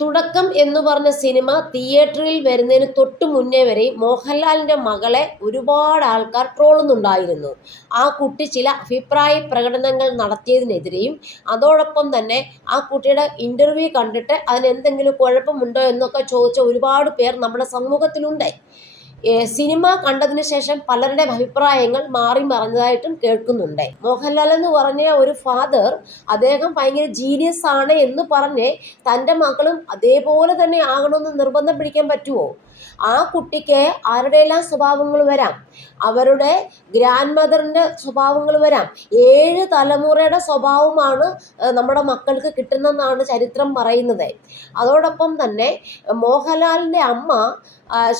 തുടക്കം എന്ന് പറഞ്ഞ സിനിമ തിയേറ്ററിൽ വരുന്നതിന് തൊട്ട് മുന്നേ വരെ മോഹൻലാലിൻ്റെ മകളെ ഒരുപാട് ആൾക്കാർ ട്രോളുന്നുണ്ടായിരുന്നു. ആ കുട്ടി ചില അഭിപ്രായ പ്രകടനങ്ങൾ നടത്തിയതിനെതിരെയും അതോടൊപ്പം തന്നെ ആ കുട്ടിയുടെ ഇൻ്റർവ്യൂ കണ്ടിട്ട് അതിനെന്തെങ്കിലും കുഴപ്പമുണ്ടോ എന്നൊക്കെ ചോദിച്ച ഒരുപാട് പേർ നമ്മുടെ സമൂഹത്തിലുണ്ട്. സിനിമ കണ്ടതിന് ശേഷം പലരുടെ അഭിപ്രായങ്ങൾ മാറി മറിഞ്ഞതായിട്ടും കേൾക്കുന്നുണ്ട്. മോഹൻലാൽ എന്ന് പറഞ്ഞ ഒരു ഫാദർ, അദ്ദേഹം ഭയങ്കര ജീനിയസ് ആണ് എന്ന് പറഞ്ഞ് തൻ്റെ മക്കളും അതേപോലെ തന്നെ ആകണമെന്ന് നിർബന്ധം പിടിക്കാൻ പറ്റുമോ? ആ കുട്ടിക്ക് ആരുടെയെല്ലാം സ്വഭാവങ്ങൾ വരാം, അവരുടെ ഗ്രാൻഡ് മദറിൻ്റെ സ്വഭാവങ്ങൾ വരാം. 7 തലമുറയുടെ സ്വഭാവമാണ് നമ്മുടെ മക്കൾക്ക് കിട്ടുന്നതെന്നാണ് ചരിത്രം പറയുന്നത്. അതോടൊപ്പം തന്നെ മോഹൻലാലിൻ്റെ അമ്മ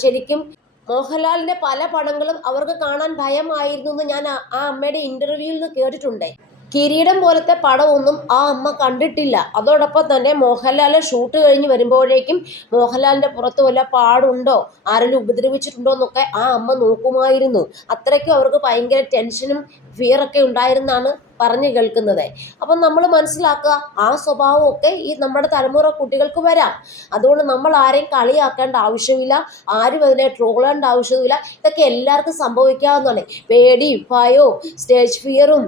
ശരിക്കും മോഹൻലാലിൻ്റെ പല പടങ്ങളും അവർക്ക് കാണാൻ ഭയമായിരുന്നു എന്ന് ഞാൻ ആ അമ്മയുടെ ഇൻ്റർവ്യൂവിൽ നിന്ന് കേട്ടിട്ടുണ്ട്. കിരീടം പോലത്തെ പടമൊന്നും ആ അമ്മ കണ്ടിട്ടില്ല. അതോടൊപ്പം തന്നെ മോഹൻലാൽ ഷൂട്ട് കഴിഞ്ഞ് വരുമ്പോഴേക്കും മോഹൻലാലിൻ്റെ പുറത്ത് വല്ല പാടുണ്ടോ, ആരെങ്കിലും ഉപദ്രവിച്ചിട്ടുണ്ടോ എന്നൊക്കെ ആ അമ്മ നോക്കുമായിരുന്നു. അത്രയ്ക്കും അവർക്ക് ഭയങ്കര ടെൻഷനും ഫിയറൊക്കെ ഉണ്ടായിരുന്നാണ് പറഞ്ഞു കേൾക്കുന്നത്. അപ്പം നമ്മൾ മനസ്സിലാക്കുക, ആ സ്വഭാവമൊക്കെ ഈ നമ്മുടെ തലമുറ കുട്ടികൾക്ക് വരാം. അതുകൊണ്ട് നമ്മൾ ആരെയും കളിയാക്കേണ്ട ആവശ്യമില്ല, ആരും അതിനെ ട്രോളേണ്ട ആവശ്യമില്ല. ഇതൊക്കെ എല്ലാവർക്കും സംഭവിക്കാവുന്നതാണ്. പേടിയും ഭയവും സ്റ്റേജ് ഫിയറും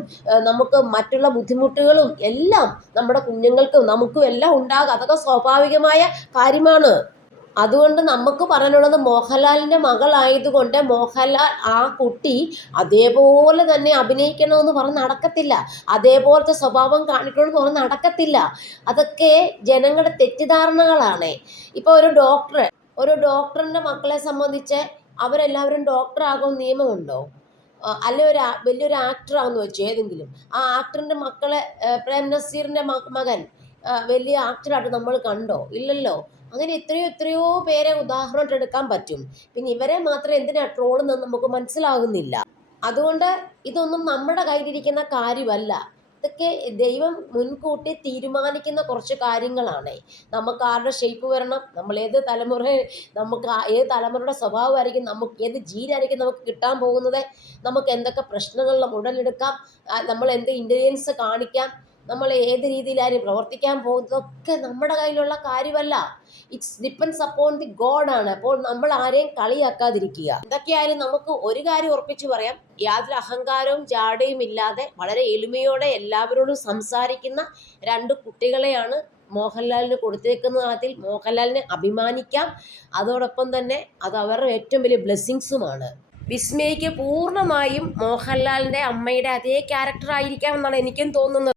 നമുക്ക് മറ്റുള്ള ബുദ്ധിമുട്ടുകളും എല്ലാം നമ്മുടെ കുഞ്ഞുങ്ങൾക്കും നമുക്കും എല്ലാം ഉണ്ടാകും. അതൊക്കെ സ്വാഭാവികമായ കാര്യമാണ്. അതുകൊണ്ട് നമുക്ക് പറയാനുള്ളത്, മോഹൻലാലിൻ്റെ മകളായതുകൊണ്ട് മോഹൻലാൽ ആ കുട്ടി അതേപോലെ തന്നെ അഭിനയിക്കണമെന്ന് പറഞ്ഞ് നടക്കത്തില്ല, അതേപോലത്തെ സ്വഭാവം കാണിക്കണമെന്ന് പറഞ്ഞ് നടക്കത്തില്ല. അതൊക്കെ ജനങ്ങളുടെ തെറ്റിദ്ധാരണകളാണ്. ഇപ്പോൾ ഒരു ഡോക്ടറിൻ്റെ മക്കളെ സംബന്ധിച്ച് അവരെല്ലാവരും ഡോക്ടറാകും നിയമമുണ്ടോ? അല്ലെ വലിയൊരു ആക്ടറാണെന്ന് വെച്ചു ഏതെങ്കിലും, ആ ആക്ടറിൻ്റെ മക്കളെ പ്രേം നസീറിൻ്റെ മകൻ വലിയ ആക്ടറായിട്ട് നമ്മൾ കണ്ടോ? ഇല്ലല്ലോ. അങ്ങനെ എത്രയോ എത്രയോ പേരെ ഉദാഹരണമായിട്ട് എടുക്കാൻ പറ്റും. പിന്നെ ഇവരെ മാത്രം എന്തിനാ ട്രോളുന്നത് നമുക്ക് മനസ്സിലാകുന്നില്ല. അതുകൊണ്ട് ഇതൊന്നും നമ്മുടെ കയ്യിലിരിക്കുന്ന കാര്യമല്ല. ഇതൊക്കെ ദൈവം മുൻകൂട്ടി തീരുമാനിക്കുന്ന കുറച്ച് കാര്യങ്ങളാണ്. നമുക്ക് ആരുടെ ഷേപ്പ് വരണം, നമ്മൾ ഏത് തലമുറയുടെ സ്വഭാവമായിരിക്കും, നമുക്ക് ഏത് ജീനായിരിക്കും നമുക്ക് കിട്ടാൻ പോകുന്നത്, നമുക്ക് എന്തൊക്കെ പ്രശ്നങ്ങൾ ഉടലെടുക്കാം, നമ്മൾ എന്ത് ഇൻ്റലിജൻസ് കാണിക്കാം, നമ്മൾ ഏത് രീതിയിലായിരിക്കും പ്രവർത്തിക്കാൻ പോകുന്നതൊക്കെ നമ്മുടെ കയ്യിലുള്ള കാര്യമല്ല. It's depends upon the God ആണ്. അപ്പോൾ നമ്മൾ ആരെയും കളിയാക്കാതിരിക്കുക. എന്തൊക്കെയായാലും നമുക്ക് ഒരു കാര്യം ഉറപ്പിച്ചു പറയാം, യാതൊരു അഹങ്കാരവും ജാടയും ഇല്ലാതെ വളരെ എളിമയോടെ എല്ലാവരോടും സംസാരിക്കുന്ന 2 കുട്ടികളെയാണ് മോഹൻലാലിന് കൊടുത്തേക്കുന്ന. അതിൽ മോഹൻലാലിനെ അഭിമാനിക്കാം. അതോടൊപ്പം തന്നെ അത് അവരുടെ ഏറ്റവും വലിയ ബ്ലെസ്സിങ്സുമാണ്. വിസ്മയ്ക്ക് പൂർണ്ണമായും മോഹൻലാലിൻ്റെ അമ്മയുടെ അതേ ക്യാരക്ടർ ആയിരിക്കാം എന്നാണ് എനിക്കും തോന്നുന്നത്.